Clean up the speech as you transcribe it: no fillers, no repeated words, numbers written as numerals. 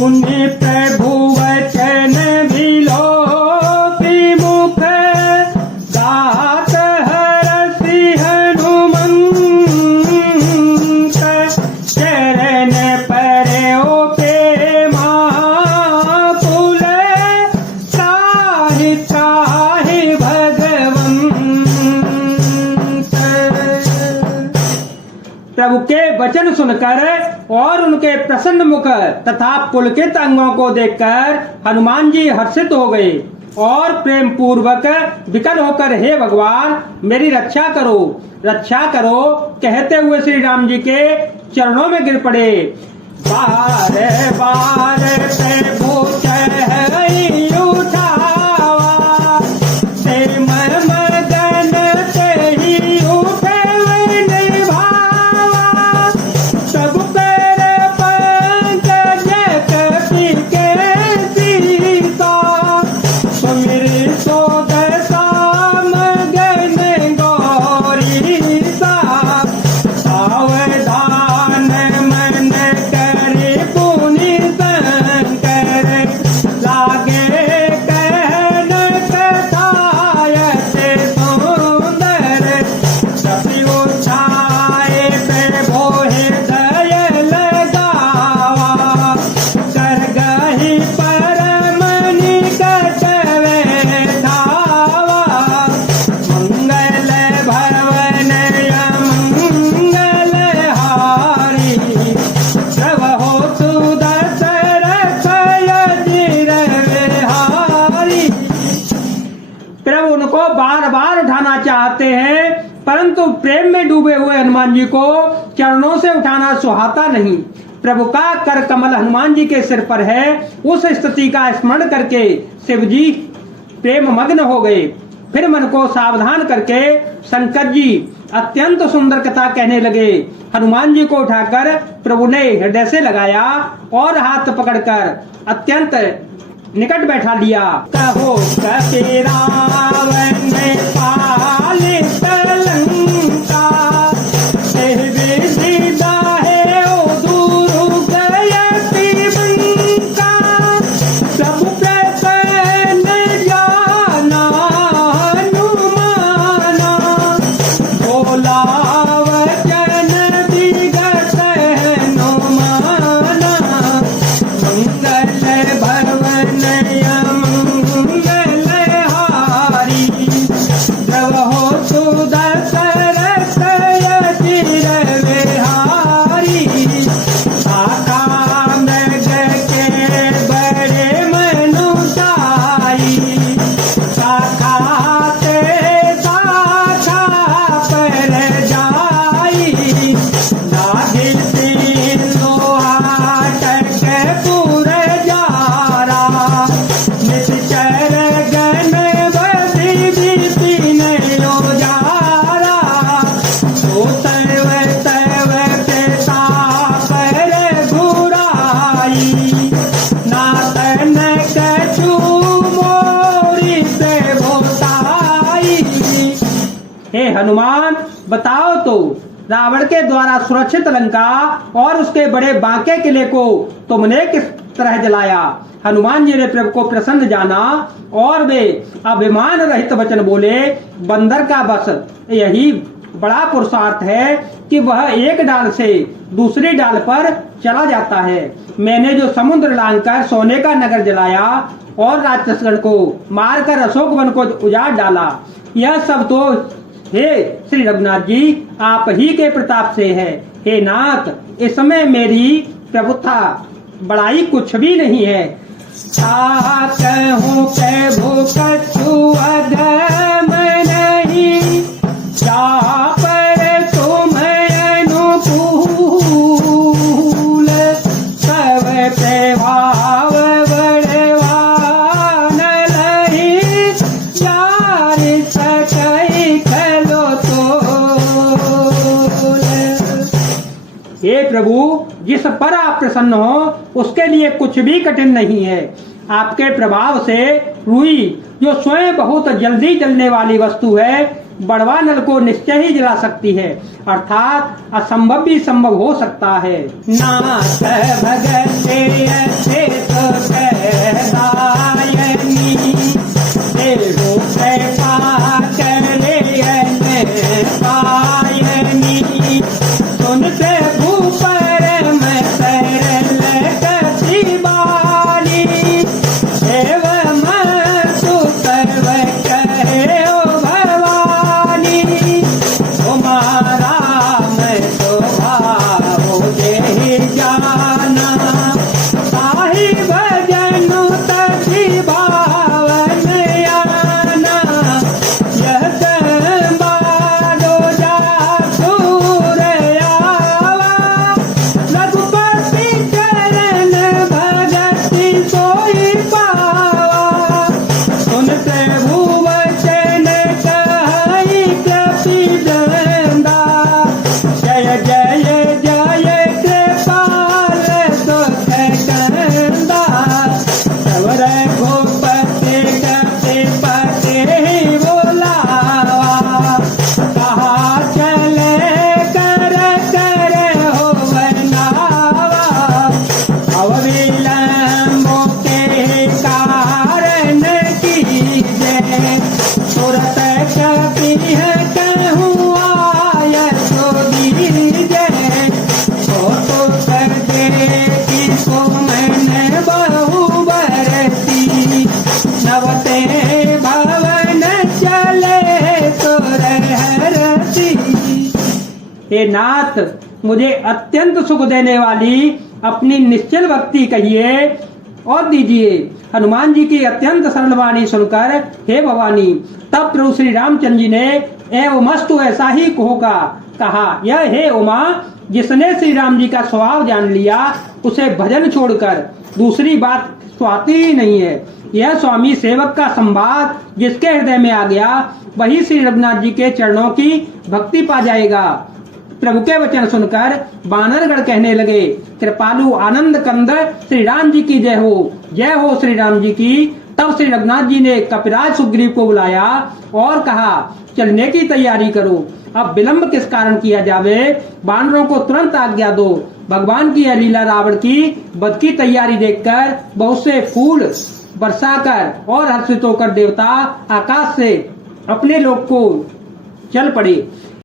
सुनि प्रभु वचन विलोकी मुख गात हरसि हनुमंत चरण परयो प्रेमा पुल त्राहि त्राहि भगवंत। प्रभु के वचन सुनकर और उनके प्रसन्न मुख तथा पुलकित अंगों को देखकर हनुमान जी हर्षित हो गए और प्रेम पूर्वक विकल होकर हे भगवान मेरी रक्षा करो कहते हुए श्री राम जी के चरणों में गिर पड़े। बार बार प्रभु चढ़ई उठावा ते मन मगन तेहि उठवन भावा सब कर पंकज कपि के सीता सुमिरि सोग सामगन गौरीसा सावधान मन करे पुनि शंकर लागे कहन कथायत सुंदर कपि उठाए प्रभु हृदय लगावा कर गहि परम निकट धावा मंगल भवन मंगल हारी प्रभु सुदशरथ अजिर विहारी। प्रभु उनको बार बार उठाना चाहते हैं परंतु प्रेम में डूबे हुए हनुमान जी को चरणों से उठाना सुहाता नहीं। प्रभु का कर कमल हनुमान जी के सिर पर है। उस स्थिति का स्मरण करके शिव जी प्रेम मग्न हो गए। फिर मन को सावधान करके शंकर जी अत्यंत सुंदर कथा कहने लगे। हनुमान जी को उठाकर प्रभु ने हृदय से लगाया और हाथ पकड़कर अत्यंत निकट बैठा लिया। कहो कपि रावण पालित लंका एहि विधि दाहे दूर गयति बंका सब प्रसन्न जाना हनुमाना भोला वचन विगत हनुमाना मंगल भवन मंगल हारी प्रभु सुदशरथ अजिर विहारी शाखा मृग के बड़े मनुजाई शाखा ते शाखा पर जाई नागिल तीन लोहाटक पुर जारा निश्चर गण बदि विपिन योजारा तो तव तव पिता पर घुराई नातन कछु मोरी से भोताई। हे हनुमान बताओ तो रावण के द्वारा सुरक्षित लंका और उसके बड़े बांके किले को तुमने किस तरह जलाया। हनुमान जी ने प्रभु को प्रसन्न जाना और वे अभिमान रहित वचन बोले। बंदर का बस यही बड़ा पुरुषार्थ है कि वह एक डाल से दूसरी डाल पर चला जाता है। मैंने जो समुद्र लांघकर सोने का नगर जलाया और राक्षसगण को मारकर अशोक वन को उजाड़ डाला यह सब तो हे श्री रघुनाथ जी आप ही के प्रताप से है। हे नाथ इसमें मेरी प्रभुता बड़ाई कुछ भी नहीं है। कहूँ प्रभु कछु अधम नहीं जा पर तुम अनुकूल सब प्रभाव बड़वान लही यार सकई खलो तो। हे प्रभु जिस पर आप प्रसन्न हो उसके लिए कुछ भी कठिन नहीं है। आपके प्रभाव से रुई जो स्वयं बहुत जल्दी जलने वाली वस्तु है बड़वा नल को निश्चय ही जला सकती है अर्थात असंभव भी संभव हो सकता है। नाथ भगत मुझे अत्यंत सुख देने वाली अपनी निश्चल भक्ति कहिए और दीजिए। हनुमान जी की अत्यंत सरल वाणी सुनकर हे भवानी, तब प्रभु श्री रामचंद्र जी ने एवमस्तु ऐसा ही होगा कहा। यह हे उमा, जिसने श्री राम जी का स्वभाव जान लिया उसे भजन छोड़कर दूसरी बात स्वाती ही नहीं है। यह स्वामी सेवक का संवाद जिसके हृदय में आ गया वही श्री रघुनाथ जी के चरणों की भक्ति पा जाएगा। प्रभु के वचन सुनकर वानरगण कहने लगे, कृपालु आनंद कंद श्री राम जी की जय हो श्री राम जी की। तब श्री रघुनाथ जी ने कपिराज सुग्रीव को बुलाया और कहा, चलने की तैयारी करो, अब विलंब किस कारण किया जावे, वानरों को तुरंत आज्ञा दो। भगवान की यह लीला रावण की वध की तैयारी देखकर बहुत से फूल बरसाकर और हर्षित होकर देवता आकाश से अपने लोक को चल पड़े।